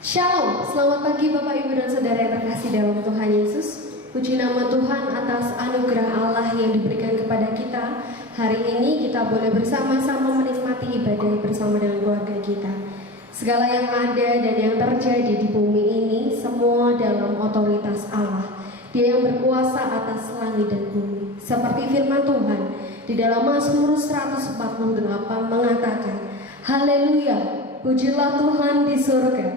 Shalom, selamat pagi Bapak Ibu dan Saudara yang terkasih dalam Tuhan Yesus. Puji nama Tuhan atas anugerah Allah yang diberikan kepada kita. Hari ini kita boleh bersama-sama menikmati ibadah bersama dengan keluarga kita. Segala yang ada dan yang terjadi di bumi ini semua dalam otoritas Allah. Dia yang berkuasa atas langit dan bumi. Seperti firman Tuhan di dalam Mazmur 148 mengatakan, Haleluya, pujilah Tuhan di surga.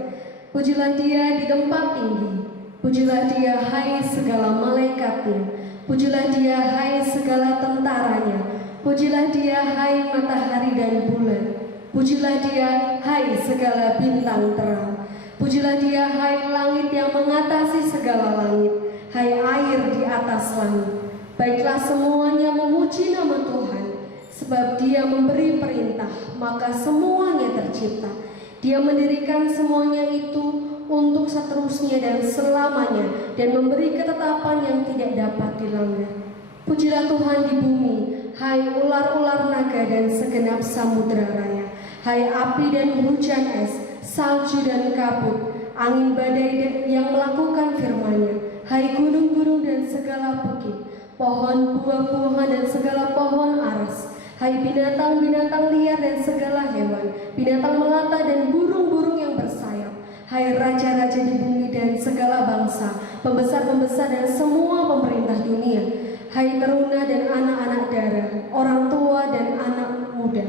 Pujilah Dia di tempat tinggi. Pujilah Dia hai segala malaikatnya. Pujilah Dia hai segala tentaranya. Pujilah Dia hai matahari dan bulan. Pujilah Dia hai segala bintang terang. Pujilah Dia hai langit yang mengatasi segala langit. Hai air di atas langit. Baiklah semuanya memuji nama Tuhan. Sebab Dia memberi perintah, maka semuanya tercipta. Dia mendirikan semuanya itu untuk seterusnya dan selamanya, dan memberi ketetapan yang tidak dapat dilanggar. Pujilah Tuhan di bumi, hai ular-ular naga dan segenap samudera raya, hai api dan hujan es, salju dan kabut, angin badai yang melakukan firman-Nya, hai gunung-gunung dan segala bukit, pohon buah-buahan dan segala pohon aras, hai binatang-binatang liar dan segala hewan, binatang melata dan burung-burung yang bersayap, hai raja-raja di bumi dan segala bangsa, pembesar-pembesar dan semua pemerintah dunia, hai teruna dan anak-anak dara, orang tua dan anak muda.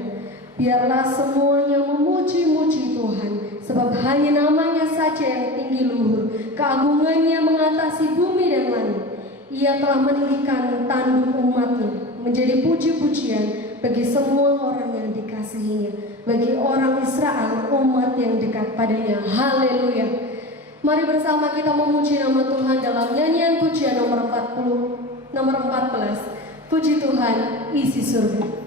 Biarlah semuanya memuji-muji Tuhan, sebab hanya namanya saja yang tinggi luhur, keagungannya mengatasi bumi dan langit. Ia telah meninggikan tanduk umatnya, menjadi puji-pujian bagi semua orang yang dikasihinya, bagi orang Israel, umat yang dekat padanya. Haleluya. Mari bersama kita memuji nama Tuhan dalam nyanyian pujian nomor 14. Puji Tuhan, isi surga.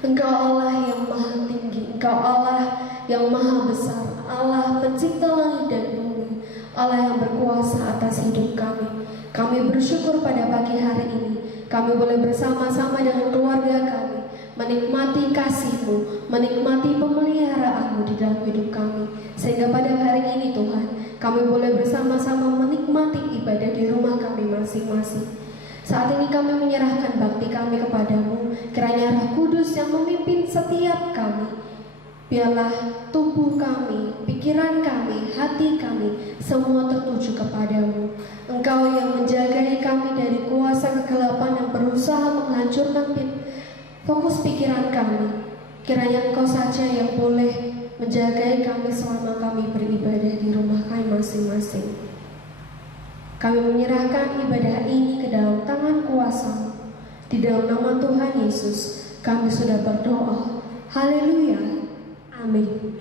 Engkau Allah yang maha tinggi, Engkau Allah yang maha besar, Allah pencipta langit dan bumi, Allah yang berkuasa atas hidup kami. Kami bersyukur pada pagi hari ini, kami boleh bersama-sama dengan keluarga kami, menikmati kasih-Mu, menikmati pemeliharaanmu di dalam hidup kami. Sehingga pada hari ini Tuhan, kami boleh bersama-sama menikmati ibadah di rumah kami masing-masing. Saat ini kami menyerahkan bakti kami kepadamu, kiranya Roh Kudus yang memimpin setiap kami. Biarlah tubuh kami, pikiran kami, hati kami, semua tertuju kepadamu. Engkau yang menjagai kami dari kuasa kegelapan yang berusaha menghancurkan fokus pikiran kami. Kiranya Engkau saja yang boleh menjagai kami selama kami beribadah di rumah kami masing-masing. Kami menyerahkan ibadah ini ke dalam tangan kuasa. Di dalam nama Tuhan Yesus, kami sudah berdoa. Haleluya. Amin.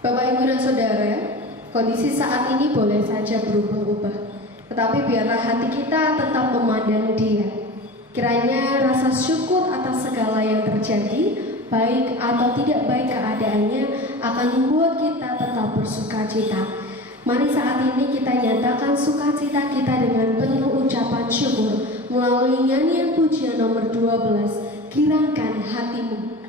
Bapak, Ibu, dan Saudara, kondisi saat ini boleh saja berubah-ubah, tetapi biarlah hati kita tetap memandang Dia. Kiranya rasa syukur atas segala yang terjadi, baik atau tidak baik keadaannya, akan membuat kita tetap bersukacita. Mari saat ini kita nyatakan sukacita kita dengan penuh ucapan syukur melalui nyanyian pujian nomor 12, Girangkan Hatimu.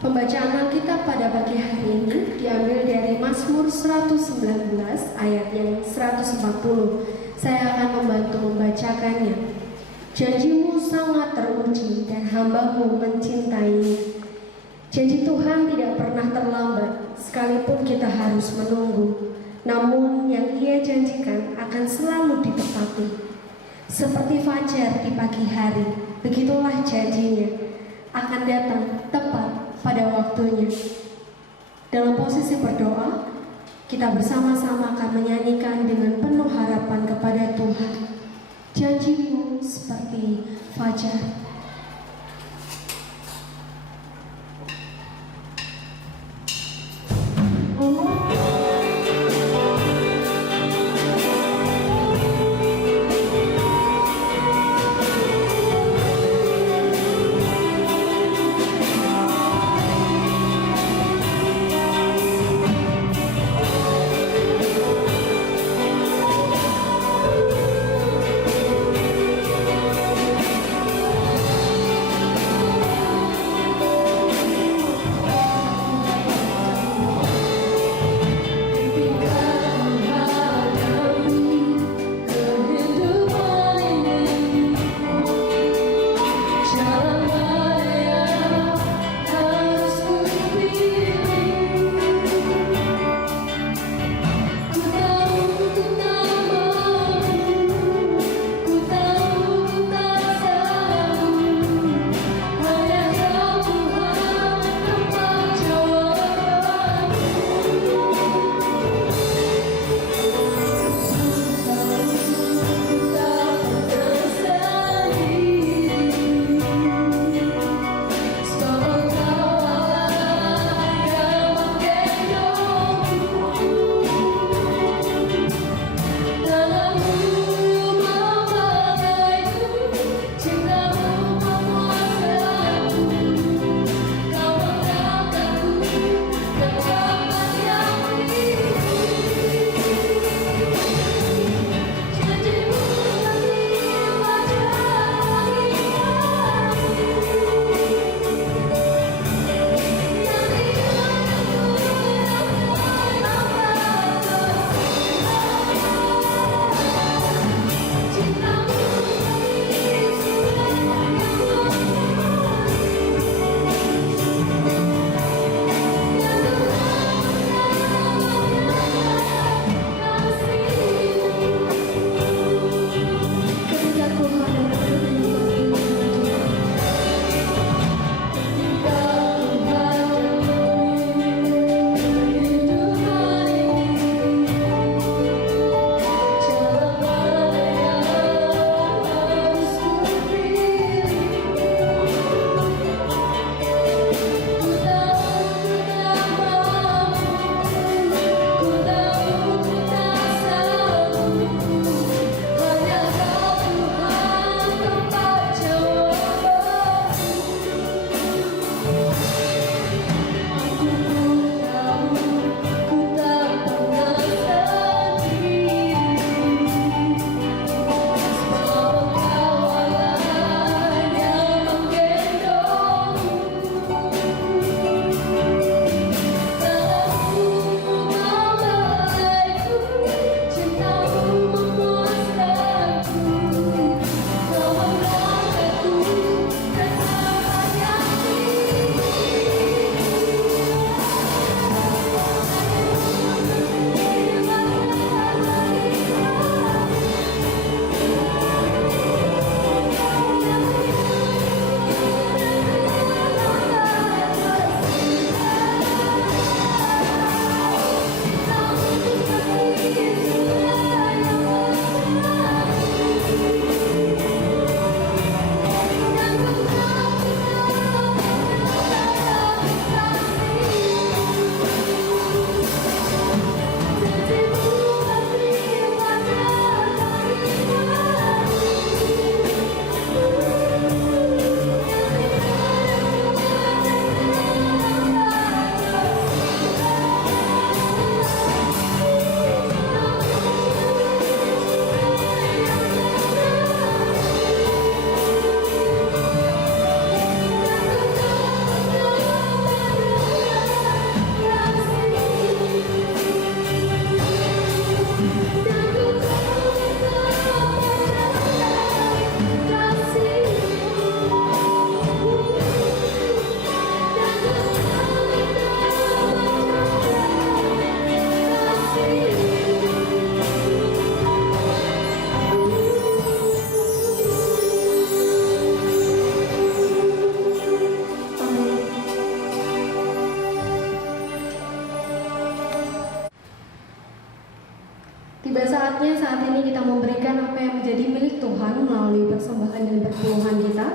Pembacaan Alkitab pada pagi hari ini diambil dari Mazmur 119 ayat yang 140. Saya akan membantu membacakannya. Janjimu sangat teruji dan hamba-Mu mencintainya. Janji Tuhan tidak pernah terlambat, sekalipun kita harus menunggu. Namun yang Ia janjikan akan selalu ditepati. Seperti fajar di pagi hari, begitulah janjinya akan datang tepat pada waktunya. Dalam posisi berdoa, kita bersama-sama akan menyanyikan dengan penuh harapan kepada Tuhan. Janji-Mu seperti fajar. Tiba saatnya saat ini kita memberikan apa yang menjadi milik Tuhan melalui persembahan dan perpuluhan kita.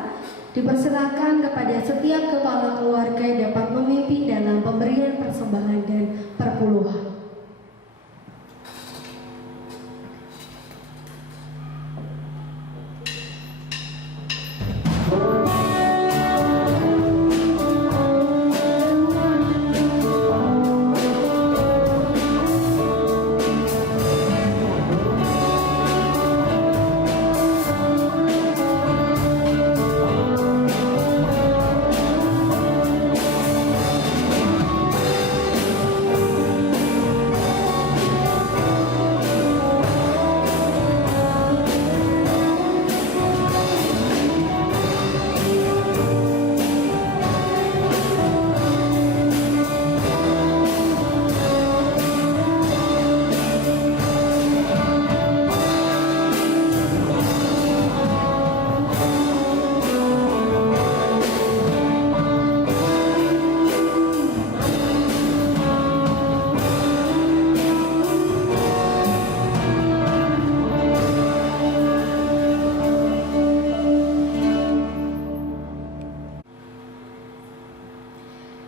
Dipersilakan kepada setiap kepala keluarga yang dapat memimpin dalam pemberian persembahan dan perpuluhan.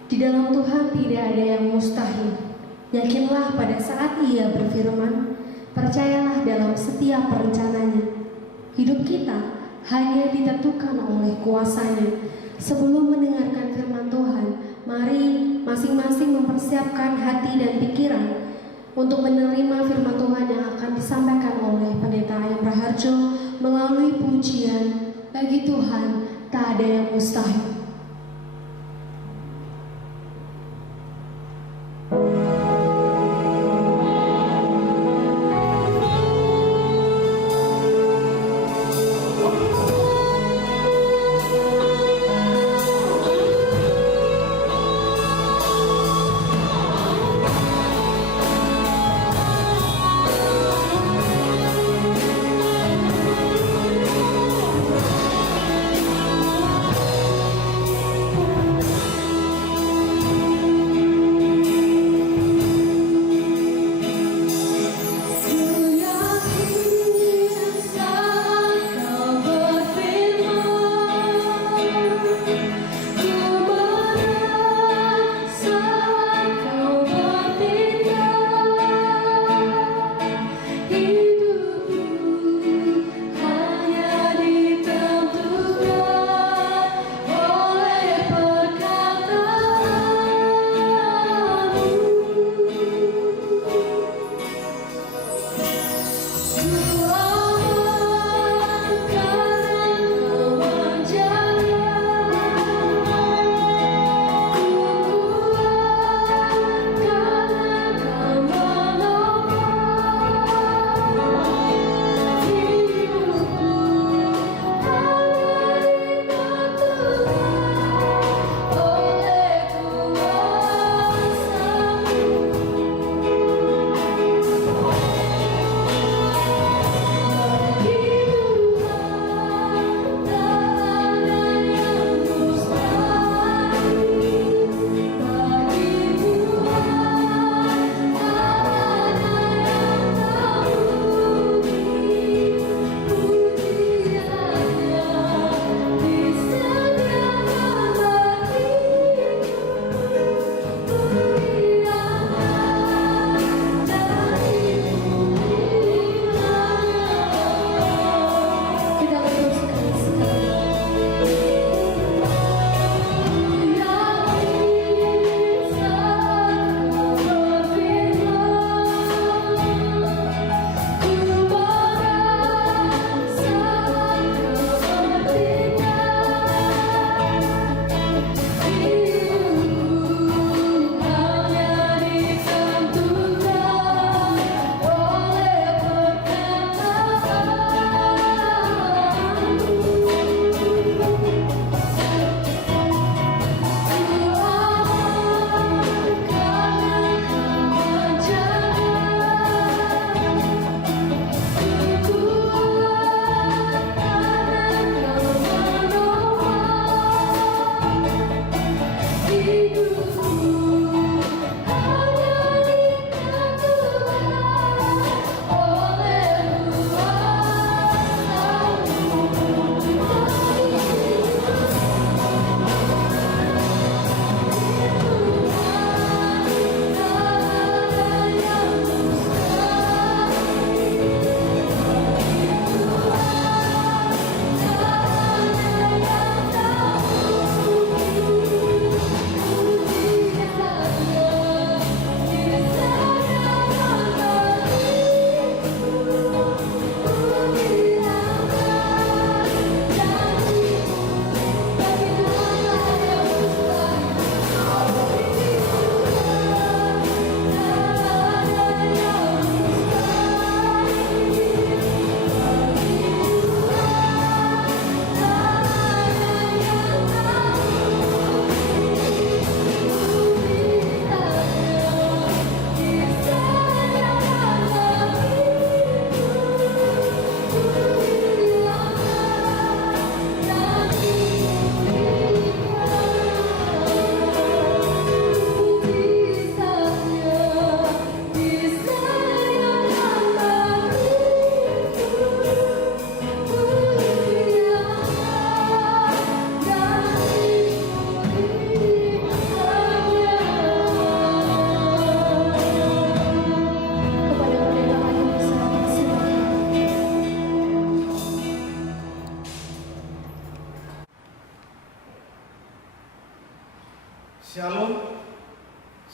Di dalam Tuhan tidak ada yang mustahil. Yakinlah pada saat Ia berfirman, percayalah dalam setiap perencananya. Hidup kita hanya ditentukan oleh kuasa-Nya. Sebelum mendengarkan firman Tuhan, mari masing-masing mempersiapkan hati dan pikiran untuk menerima firman Tuhan yang akan disampaikan oleh Pendeta Ayam Raharjo melalui pujian Bagi Tuhan tak ada yang mustahil.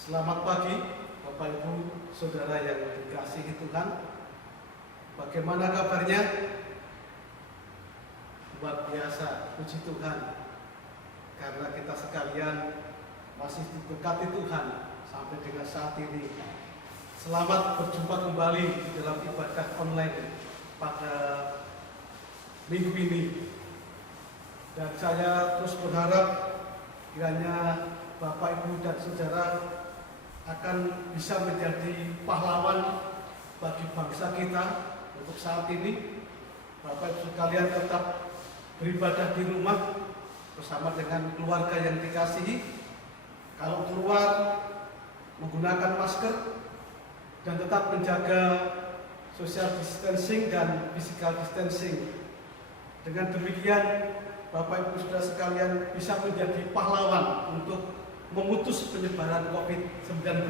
Selamat pagi Bapak Ibu Saudara yang dikasihi Tuhan. Bagaimana kabarnya? Luar biasa, puji Tuhan, karena kita sekalian masih diberkati Tuhan sampai dengan saat ini. Selamat berjumpa kembali di dalam ibadah online pada minggu ini. Dan saya terus berharap kiranya Bapak Ibu dan Saudara akan bisa menjadi pahlawan bagi bangsa kita untuk saat ini. Bapak Ibu sekalian tetap beribadah di rumah bersama dengan keluarga yang dikasihi. Kalau keluar menggunakan masker dan tetap menjaga social distancing dan physical distancing. Dengan demikian Bapak Ibu Saudara sekalian bisa menjadi pahlawan untuk memutus penyebaran COVID-19.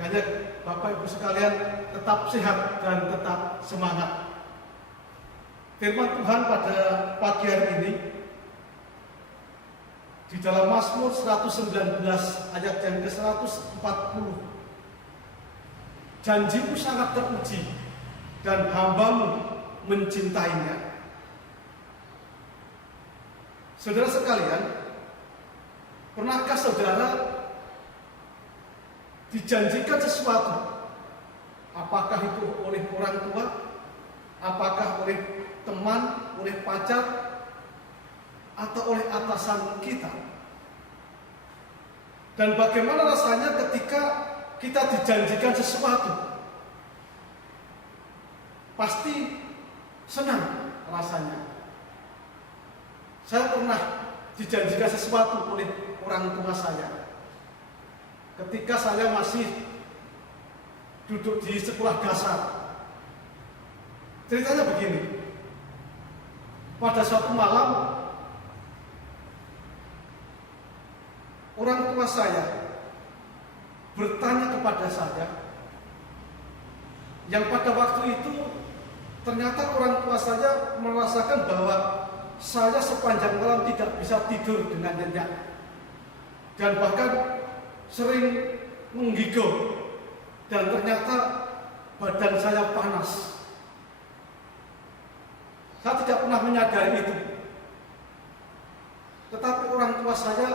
Karena Bapak Ibu sekalian tetap sehat dan tetap semangat. Firman Tuhan pada pagi hari ini di dalam Mazmur 119 ayat yang ke-140. Janjimu sangat teruji dan hambamu mencintainya. Saudara sekalian, pernahkah saudara dijanjikan sesuatu? Apakah itu oleh orang tua? Apakah oleh teman, oleh pacar, atau oleh atasan kita? Dan bagaimana rasanya ketika kita dijanjikan sesuatu? Pasti senang rasanya. Saya pernah dijanjikan sesuatu oleh orang tua saya ketika saya masih duduk di sekolah dasar. Ceritanya begini, pada suatu malam orang tua saya bertanya kepada saya, yang pada waktu itu ternyata orang tua saya merasakan bahwa saya sepanjang malam tidak bisa tidur dengan nyenyak dan bahkan sering menggigil, dan ternyata badan saya panas. Saya tidak pernah menyadari itu, tetapi orang tua saya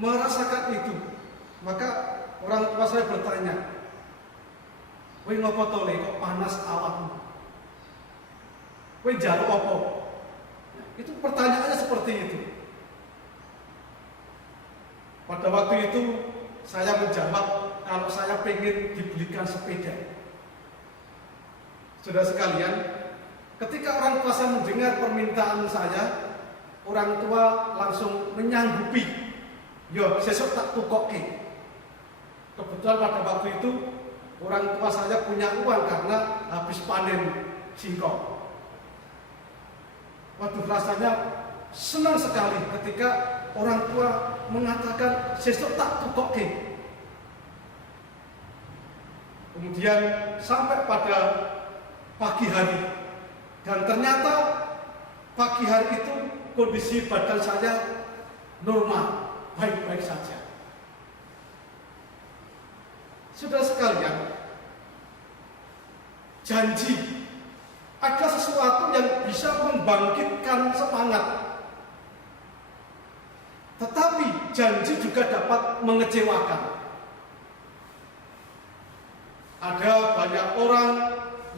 merasakan itu. Maka orang tua saya bertanya, "Kowe ngopo to le kok panas awakmu? Kowe njaluk apa?" Itu pertanyaannya seperti itu. Pada waktu itu saya menjawab kalau saya pengen dibelikan sepeda. Saudara sekalian, ketika orang tua saya mendengar permintaan saya, orang tua langsung menyanggupi. Yo, sesuk tak tukoke. Kebetulan pada waktu itu orang tua saya punya uang karena habis panen singkong. Waduh, rasanya senang sekali ketika orang tua mengatakan sesuk tak tukoke. Kemudian sampai pada pagi hari, dan ternyata pagi hari itu kondisi badan saya normal, baik-baik saja. Saudara sekalian, janji ada sesuatu yang bisa membangkitkan semangat. Tetapi janji juga dapat mengecewakan. Ada banyak orang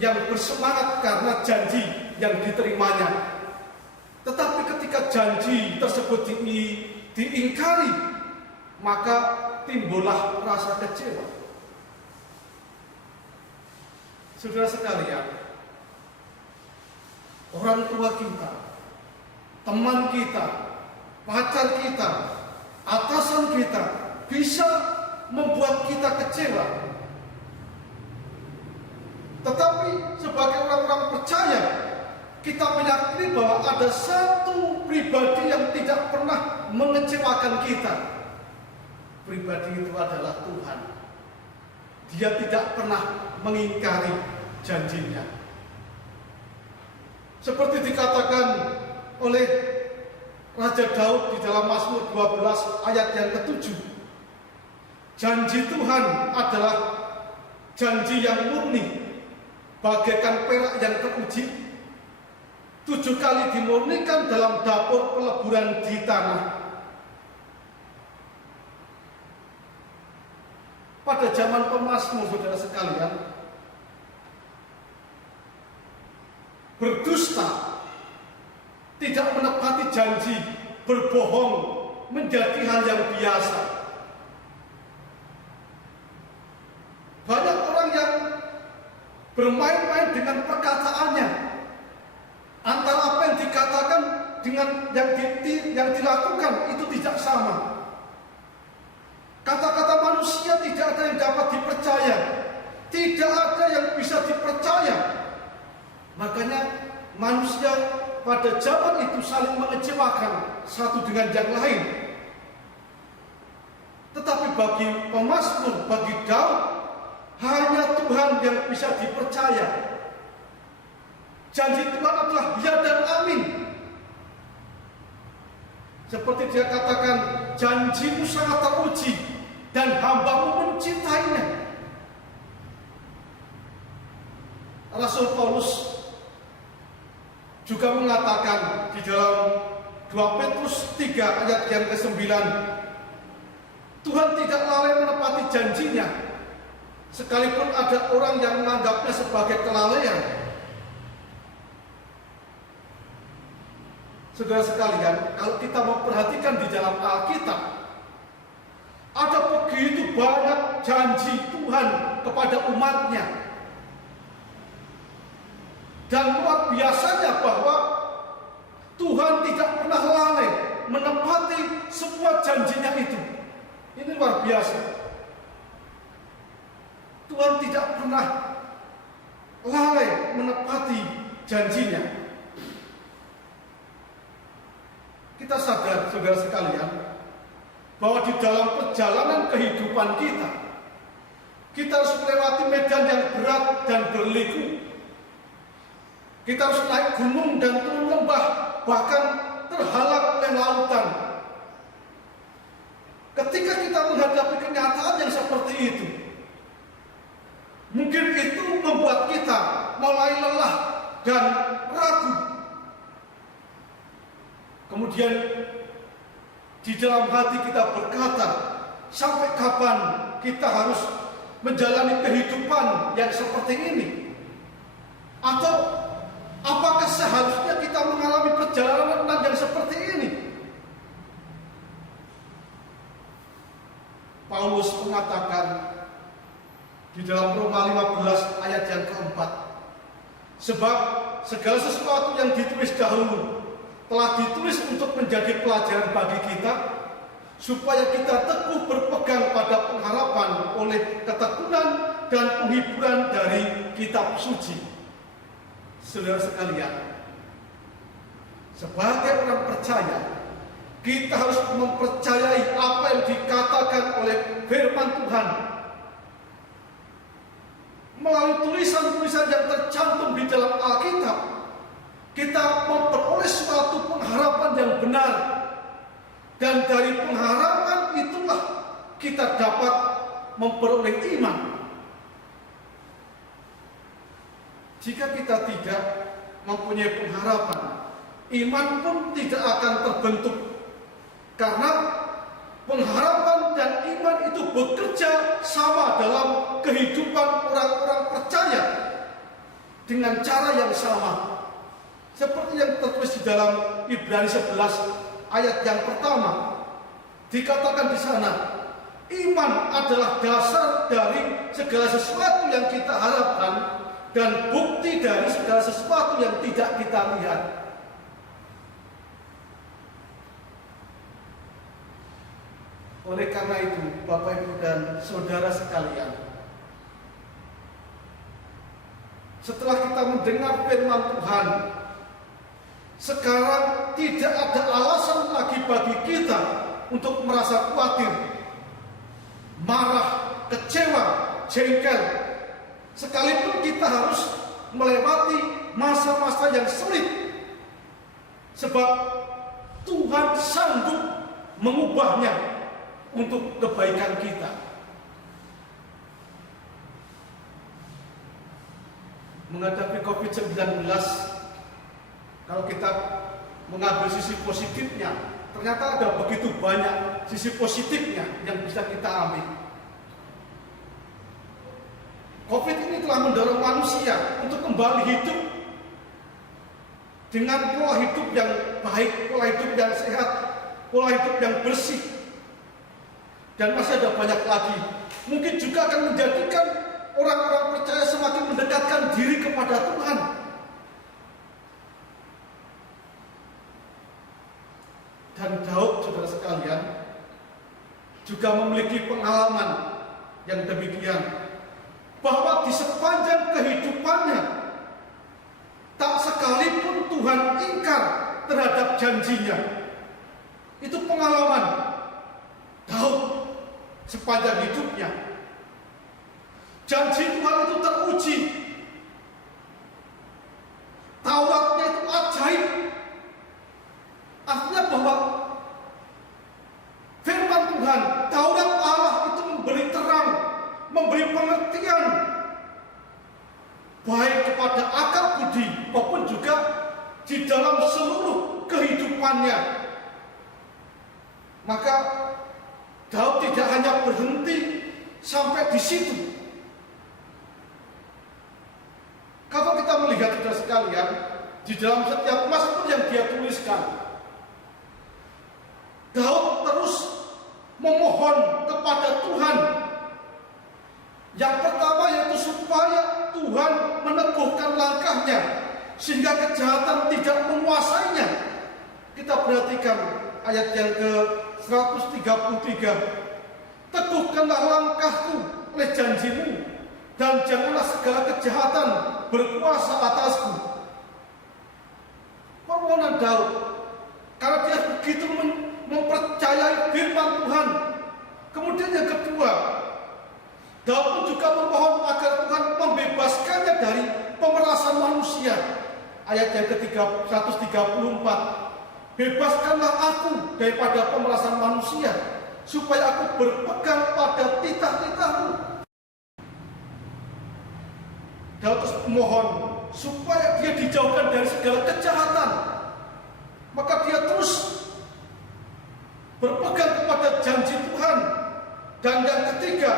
yang bersemangat karena janji yang diterimanya. Tetapi ketika janji tersebut diingkari, maka timbullah rasa kecewa. Saudara sekalian, orang tua kita, teman kita, pacar kita, atasan kita bisa membuat kita kecewa. Tetapi sebagai orang-orang percaya, kita meyakini bahwa ada satu pribadi yang tidak pernah mengecewakan kita. Pribadi itu adalah Tuhan. Dia tidak pernah mengingkari janjinya. Seperti dikatakan oleh Raja Daud di dalam Mazmur 12 ayat yang ke-7. Janji Tuhan adalah janji yang murni, bagaikan perak yang teruji, 7 kali dimurnikan dalam dapur peleburan di tanah. Pada zaman pemazmur, saudara sekalian, berdusta, tidak menepati janji, berbohong menjadi hal yang biasa. Banyak orang yang bermain-main dengan perkataannya, antara apa yang dikatakan dengan yang dilakukan itu tidak sama. Kata-kata manusia tidak ada yang dapat dipercaya, tidak ada yang bisa dipercaya. Makanya manusia pada zaman itu saling mengecewakan satu dengan yang lain. Tetapi bagi pemazmur, bagi Daud, hanya Tuhan yang bisa dipercaya. Janji Tuhan adalah ya dan amin. Seperti dia katakan, janjimu sangat teruji dan hambamu mencintainya. Rasul Paulus juga mengatakan di dalam 2 Petrus 3 ayat yang ke-9, Tuhan tidak lalai menepati janjinya, sekalipun ada orang yang menganggapnya sebagai kelalaian. Saudara sekalian, kalau kita memperhatikan di dalam Alkitab, ada begitu banyak janji Tuhan kepada umatnya. Dan luar biasanya bahwa Tuhan tidak pernah lalai menepati semua janjinya itu. Ini luar biasa. Tuhan tidak pernah lalai menepati janjinya. Kita sadar, saudara sekalian, bahwa di dalam perjalanan kehidupan kita harus melewati medan yang berat dan berliku. Kita harus naik gunung dan turun lembah, bahkan terhalang oleh lautan. Ketika kita menghadapi kenyataan yang seperti itu, mungkin itu membuat kita mulai lelah dan ragu. Kemudian di dalam hati kita berkata, sampai kapan kita harus menjalani kehidupan yang seperti ini? Atau apakah seharusnya kita mengalami perjalanan yang seperti ini? Paulus mengatakan di dalam Roma 15 ayat yang keempat, sebab segala sesuatu yang ditulis dahulu telah ditulis untuk menjadi pelajaran bagi kita, supaya kita teguh berpegang pada pengharapan oleh ketekunan dan penghiburan dari kitab suci. Saudara sekalian, sebagai orang percaya, kita harus mempercayai apa yang dikatakan oleh firman Tuhan. Melalui tulisan-tulisan yang tercantum di dalam Alkitab, kita memperoleh suatu pengharapan yang benar. Dan dari pengharapan itulah kita dapat memperoleh iman. Jika kita tidak mempunyai pengharapan, iman pun tidak akan terbentuk. Karena pengharapan dan iman itu bekerja sama dalam kehidupan orang-orang percaya dengan cara yang sama. Seperti yang tertulis di dalam Ibrani 11 ayat yang pertama, dikatakan di sana, iman adalah dasar dari segala sesuatu yang kita harapkan dan bukti dari segala sesuatu yang tidak kita lihat. Oleh karena itu, Bapak, Ibu, dan saudara sekalian, setelah kita mendengar firman Tuhan, sekarang tidak ada alasan lagi bagi kita untuk merasa khawatir, marah, kecewa, jengkel. Sekalipun kita harus melewati masa-masa yang sulit, sebab Tuhan sanggup mengubahnya untuk kebaikan kita. menghadapi COVID-19, kalau kita mengambil sisi positifnya, ternyata ada begitu banyak sisi positifnya yang bisa kita ambil. COVID ini telah mendorong manusia untuk kembali hidup dengan pola hidup yang baik, pola hidup yang sehat, pola hidup yang bersih. Dan masih ada banyak lagi. Mungkin juga akan menjadikan orang-orang percaya semakin mendekatkan diri kepada Tuhan. Dan Daud, saudara sekalian, juga memiliki pengalaman yang demikian, bahwa di sepanjang kehidupannya tak sekalipun Tuhan ingkar terhadap janjinya. Itu pengalaman Daud sepanjang hidupnya. Janji Tuhan itu teruji. Tauratnya itu ajaib. Artinya bahwa firman Tuhan, Taurat Allah itu memberi terang, memberi pengertian baik kepada akal budi maupun juga di dalam seluruh kehidupannya. Maka Daud tidak hanya berhenti sampai di situ. Kalau kita melihat, saudara sekalian, di dalam setiap mazmur yang dia tuliskan, Daud terus memohon kepada Tuhan. Yang pertama yaitu supaya Tuhan meneguhkan langkahnya sehingga kejahatan tidak menguasainya. Kita perhatikan ayat yang ke-133. Teguhkanlah langkahku oleh janjimu, dan janganlah segala kejahatan berkuasa atasku. Permohonan Daud, karena dia begitu mempercayai firman Tuhan. Kemudian yang kedua, Daud pun juga memohon agar Tuhan membebaskannya dari pemerasan manusia. Ayat yang ke-134, bebaskanlah aku daripada pemerasan manusia, supaya aku berpegang pada titah-titahmu. Daud terus memohon supaya dia dijauhkan dari segala kejahatan. Maka dia terus berpegang kepada janji Tuhan. Dan yang ketiga,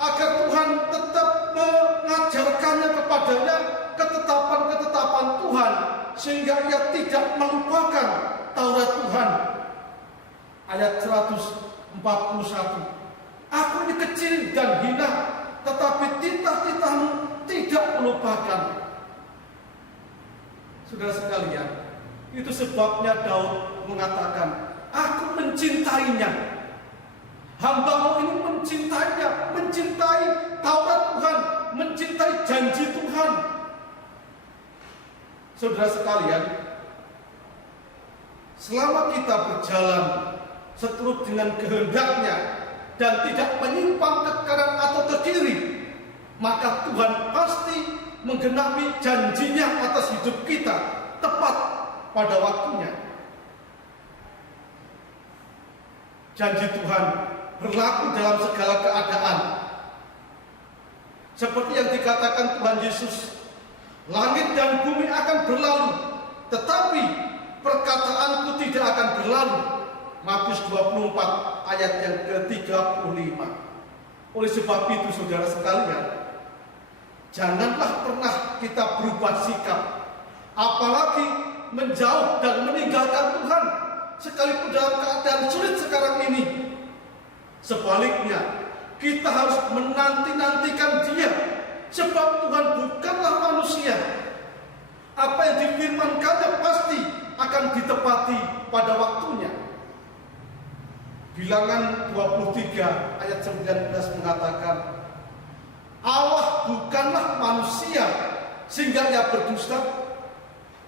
agar Tuhan tetap mengajarkannya kepadanya ketetapan-ketetapan Tuhan, sehingga ia tidak melupakan Taurat Tuhan. Ayat 141, aku ini kecil dan hina, tetapi titah-titahmu tidak melupakan. Saudara sekalian, itu sebabnya Daud mengatakan, aku mencintainya. Hambamu ini mencintainya, mencintai Taurat Tuhan, mencintai janji Tuhan. Saudara sekalian, selama kita berjalan seturut dengan kehendaknya dan tidak menyimpang ke kanan atau ke kiri, maka Tuhan pasti menggenapi janjinya atas hidup kita tepat pada waktunya. Janji Tuhan berlaku dalam segala keadaan. Seperti yang dikatakan Tuhan Yesus, langit dan bumi akan berlalu, tetapi perkataanku tidak akan berlalu. Matius 24 ayat yang ke-35. Oleh sebab itu, saudara sekalian, janganlah pernah kita berubah sikap, apalagi menjauh dan meninggalkan Tuhan, sekalipun dalam keadaan sulit sekarang ini. Sebaliknya, kita harus menanti-nantikan Dia, sebab Tuhan bukanlah manusia. Apa yang difirmankannya pasti akan ditepati pada waktunya. Bilangan 23 ayat 19 mengatakan, Allah bukanlah manusia sehingga ia berdusta,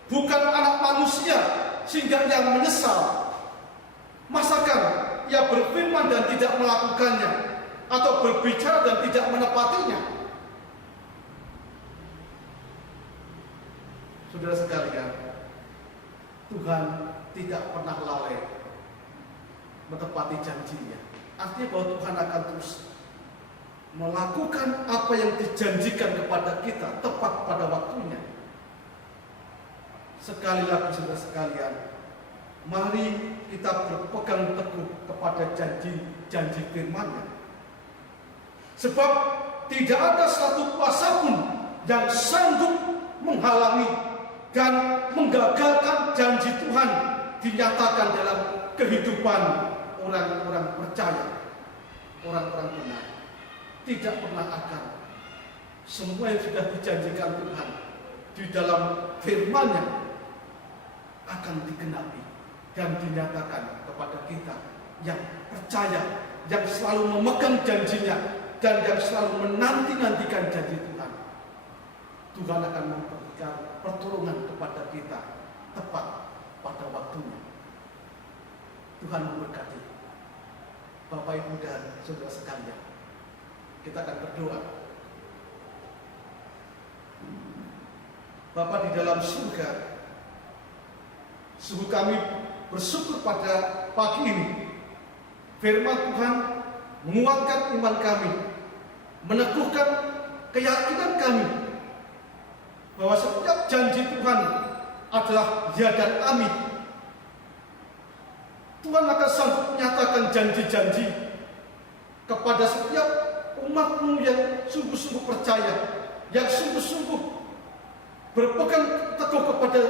bukan anak manusia sehingga ia menyesal. Masakan ia berfirman dan tidak melakukannya, atau berbicara dan tidak menepatinya? Saudara sekalian, Tuhan tidak pernah lalai menepati janjinya. Artinya bahwa Tuhan akan terus melakukan apa yang dijanjikan kepada kita tepat pada waktunya. Sekali lagi saudara sekalian, mari kita berpegang teguh kepada janji-janji firman-Nya. Sebab tidak ada satu kuasa pun yang sanggup menghalangi dan menggagalkan janji Tuhan dinyatakan dalam kehidupan orang-orang percaya, orang-orang benar. Tidak pernah akan. Semua yang sudah dijanjikan Tuhan di dalam firman-Nya akan digenapi dan dinyatakan kepada kita yang percaya, yang selalu memegang janjinya, dan yang selalu menanti-nantikan janji Tuhan. Tuhan akan memberikan pertolongan kepada kita tepat pada waktunya. Tuhan memberkati Bapak, Ibu, dan saudara sekalian. Kita akan berdoa. Bapa di dalam surga, sungguh kami bersyukur pada pagi ini. Firman Tuhan menguatkan iman kami, meneguhkan keyakinan kami bahwa setiap janji Tuhan adalah ya dan amin. Tuhan akan sanggup menyatakan janji-janji kepada setiap umat-Mu yang sungguh-sungguh percaya, yang sungguh-sungguh berpegang teguh kepada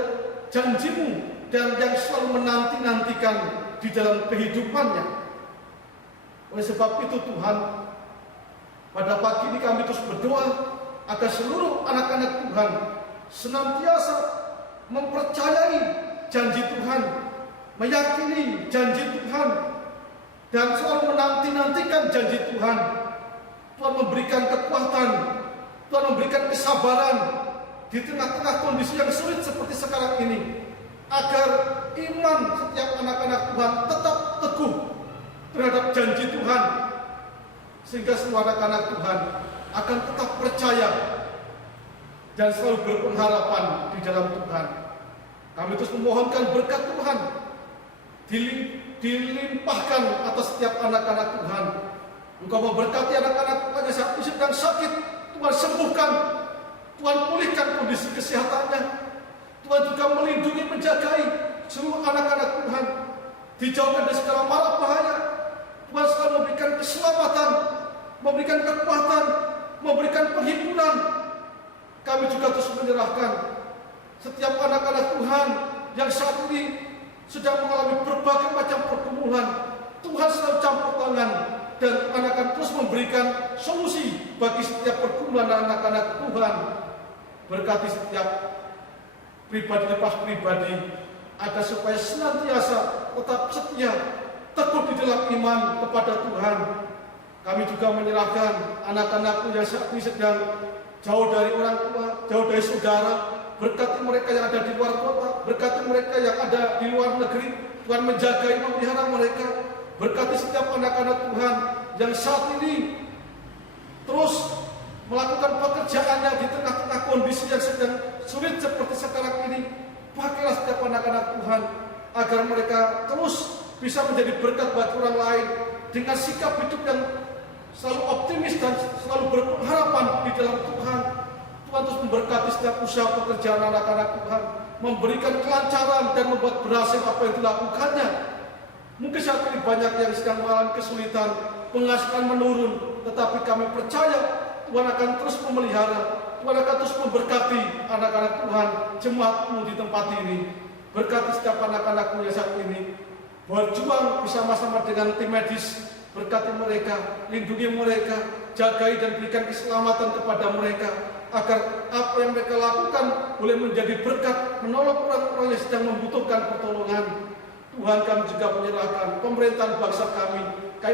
janji-Mu, dan yang selalu menanti-nantikan di dalam kehidupannya. Oleh sebab itu Tuhan, pada pagi ini kami terus berdoa agar seluruh anak-anak Tuhan senantiasa mempercayai janji Tuhan, meyakini janji Tuhan, dan selalu menanti-nantikan janji Tuhan. Tuhan memberikan kekuatan, Tuhan memberikan kesabaran di tengah-tengah kondisi yang sulit seperti sekarang ini, agar iman setiap anak-anak Tuhan tetap teguh terhadap janji Tuhan, sehingga semua anak-anak Tuhan akan tetap percaya dan selalu berpengharapan di dalam Tuhan. Kami terus memohonkan berkat Tuhan dilimpahkan atas setiap anak-anak Tuhan. Engkau memberkati anak-anak Tuhan yang saat ini sedang sakit, Tuhan sembuhkan, Tuhan pulihkan kondisi kesehatannya. Tuhan juga melindungi, menjagai seluruh anak-anak Tuhan, dijauhkan dari segala mara bahaya. Tuhan selalu memberikan keselamatan, memberikan kekuatan, memberikan perhimpunan. Kami juga terus menyerahkan setiap anak-anak Tuhan yang saat ini sedang mengalami berbagai macam pergumulan. Tuhan selalu campur tangan, dan Tuhan akan terus memberikan solusi bagi setiap pergumulan anak-anak Tuhan. Berkati setiap pribadi lepas pribadi, agar supaya senantiasa tetap setia, teguh di dalam iman kepada Tuhan. Kami juga menyerahkan anak-anakku yang saat ini sedang jauh dari orang tua, jauh dari saudara. Berkati mereka yang ada di luar kota, berkati mereka yang ada di luar negeri. Tuhan menjagai, memelihara mereka. Berkati setiap anak-anak Tuhan yang saat ini terus melakukan pekerjaannya di tengah-tengah kondisi yang sedang sulit seperti sekarang ini. Pakailah setiap anak-anak Tuhan agar mereka terus bisa menjadi berkat bagi orang lain dengan sikap hidup yang selalu optimis dan selalu berharapan di dalam Tuhan. Tuhan terus memberkati setiap usaha pekerjaan anak-anak Tuhan, memberikan kelancaran dan membuat berhasil apa yang dilakukannya. Mungkin saat ini banyak yang sedang mengalami kesulitan, penghasilan menurun, tetapi kami percaya Tuhan akan terus memelihara, Tuhan akan terus memberkati anak-anak Tuhan, jemaat-Mu di tempat ini. Berkati setiap anak-anak-Mu yang saat ini berjuang bersama-sama dengan tim medis. Berkati mereka, lindungi mereka, jagai dan berikan keselamatan kepada mereka, agar apa yang mereka lakukan boleh menjadi berkat, menolong orang-orang yang sedang membutuhkan pertolongan. Tuhan, kami juga menyerahkan pemerintahan bangsa kami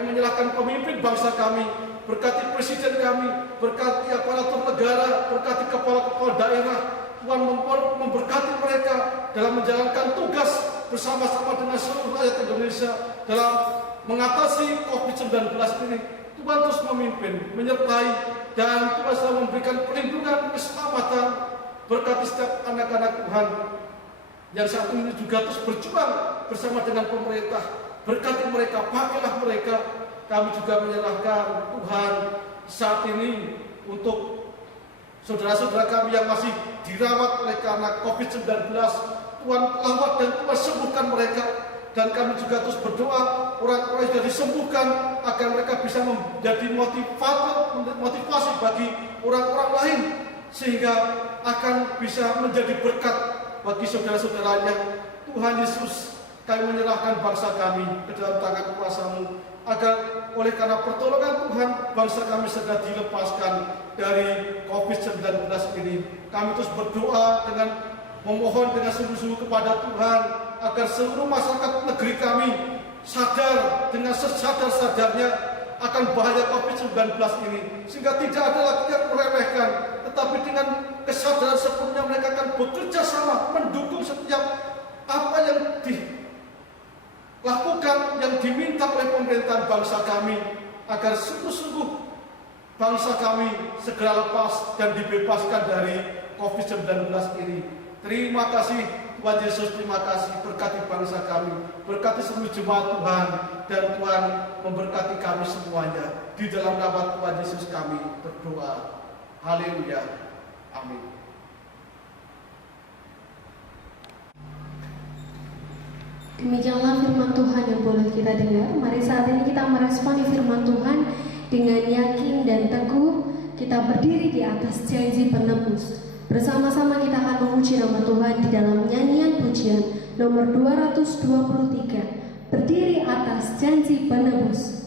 menyerahkan pemimpin bangsa kami, berkati presiden kami, berkati aparatur negara, berkati kepala-kepala daerah. Tuhan memberkati mereka dalam menjalankan tugas bersama-sama dengan seluruh rakyat Indonesia dalam mengatasi COVID-19 ini. Tuhan terus memimpin, menyertai, dan Tuhan selalu memberikan perlindungan, keselamatan. Berkati setiap anak-anak Tuhan yang saat ini juga terus berjuang bersama dengan pemerintah. Berkati mereka, pakailah mereka. Kami juga menyerahkan Tuhan saat ini untuk saudara-saudara kami yang masih dirawat oleh karena COVID-19. Tuhan lawat dan Tuhan sembuhkan mereka. Dan kami juga terus berdoa orang-orang yang sudah disembuhkan agar mereka bisa menjadi motivasi bagi orang-orang lain, sehingga akan bisa menjadi berkat bagi saudara-saudaranya. Tuhan Yesus, kami menyerahkan bangsa kami ke dalam tangan kuasa-Mu, agar oleh karena pertolongan Tuhan, bangsa kami segera dilepaskan dari COVID-19 ini. Kami terus berdoa dengan memohon dengan sungguh-sungguh kepada Tuhan, agar seluruh masyarakat negeri kami sadar dengan sesadar-sadarnya akan bahaya COVID-19 ini, sehingga tidak ada lagi yang meremehkan, tetapi dengan kesadaran sepenuhnya mereka akan bekerja sama mendukung setiap apa yang dilakukan, yang diminta oleh pemerintahan bangsa kami, agar sungguh-sungguh bangsa kami segera lepas dan dibebaskan dari COVID-19 ini. Terima kasih Tuhan Yesus, terima kasih, berkati bangsa kami, berkati seluruh jemaat Tuhan, dan Tuhan memberkati kami semuanya. Di dalam nama Tuhan Yesus kami berdoa. Haleluya. Amin. Demikianlah firman Tuhan yang boleh kita dengar. Mari saat ini kita meresponi firman Tuhan dengan yakin dan teguh. Kita berdiri di atas janji penebus. Bersama-sama kita akan memuji nama Tuhan di dalam nyanyian pujian nomor 223. Berdiri atas janji penebus.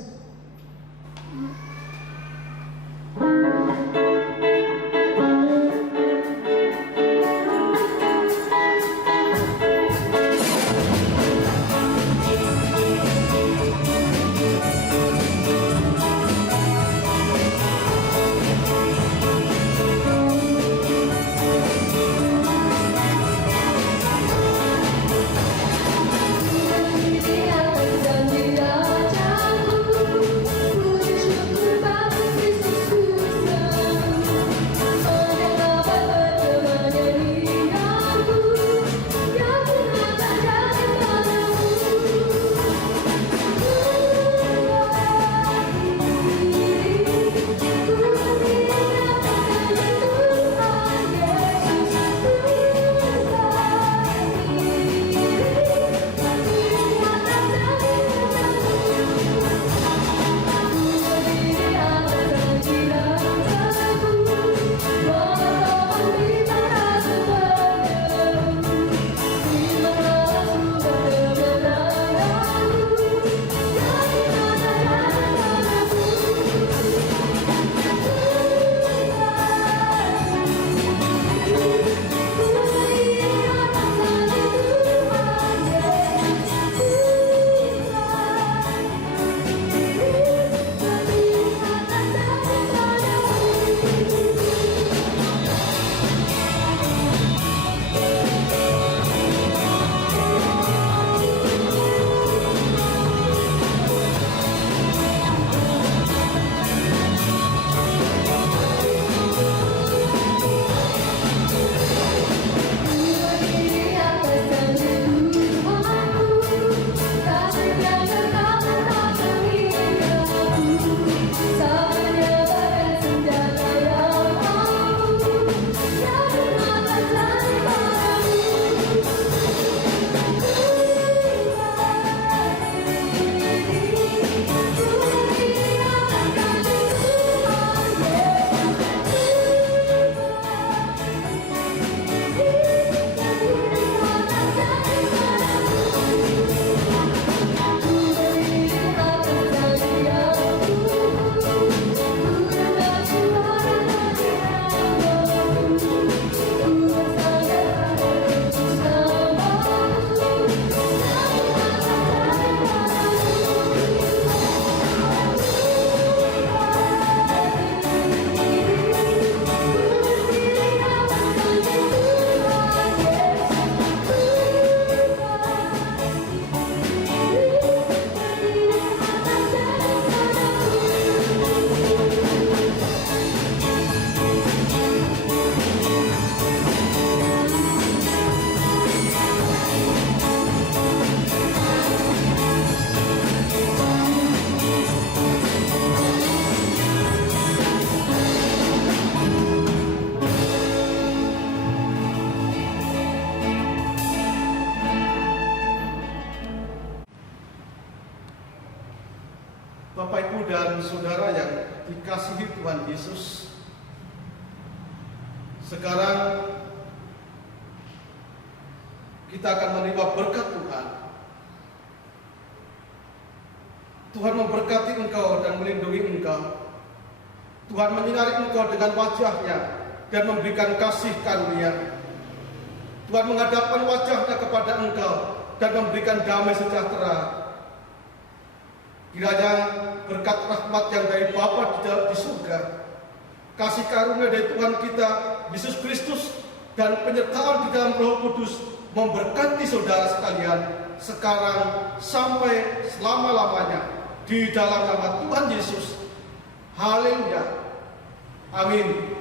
Bapak Ibu dan Saudara yang dikasihi Tuhan Yesus, sekarang kita akan menerima berkat Tuhan. Tuhan memberkati engkau dan melindungi engkau. Tuhan menyinari engkau dengan wajah-Nya dan memberikan kasih karunia. Tuhan menghadapkan wajah-Nya kepada engkau dan memberikan damai sejahtera. Kiranya berkat rahmat yang dari Bapa di surga, kasih karunia dari Tuhan kita Yesus Kristus, dan penyertaan di dalam Roh Kudus memberkati saudara sekalian sekarang sampai selama-lamanya di dalam nama Tuhan Yesus. Haleluya. Amin.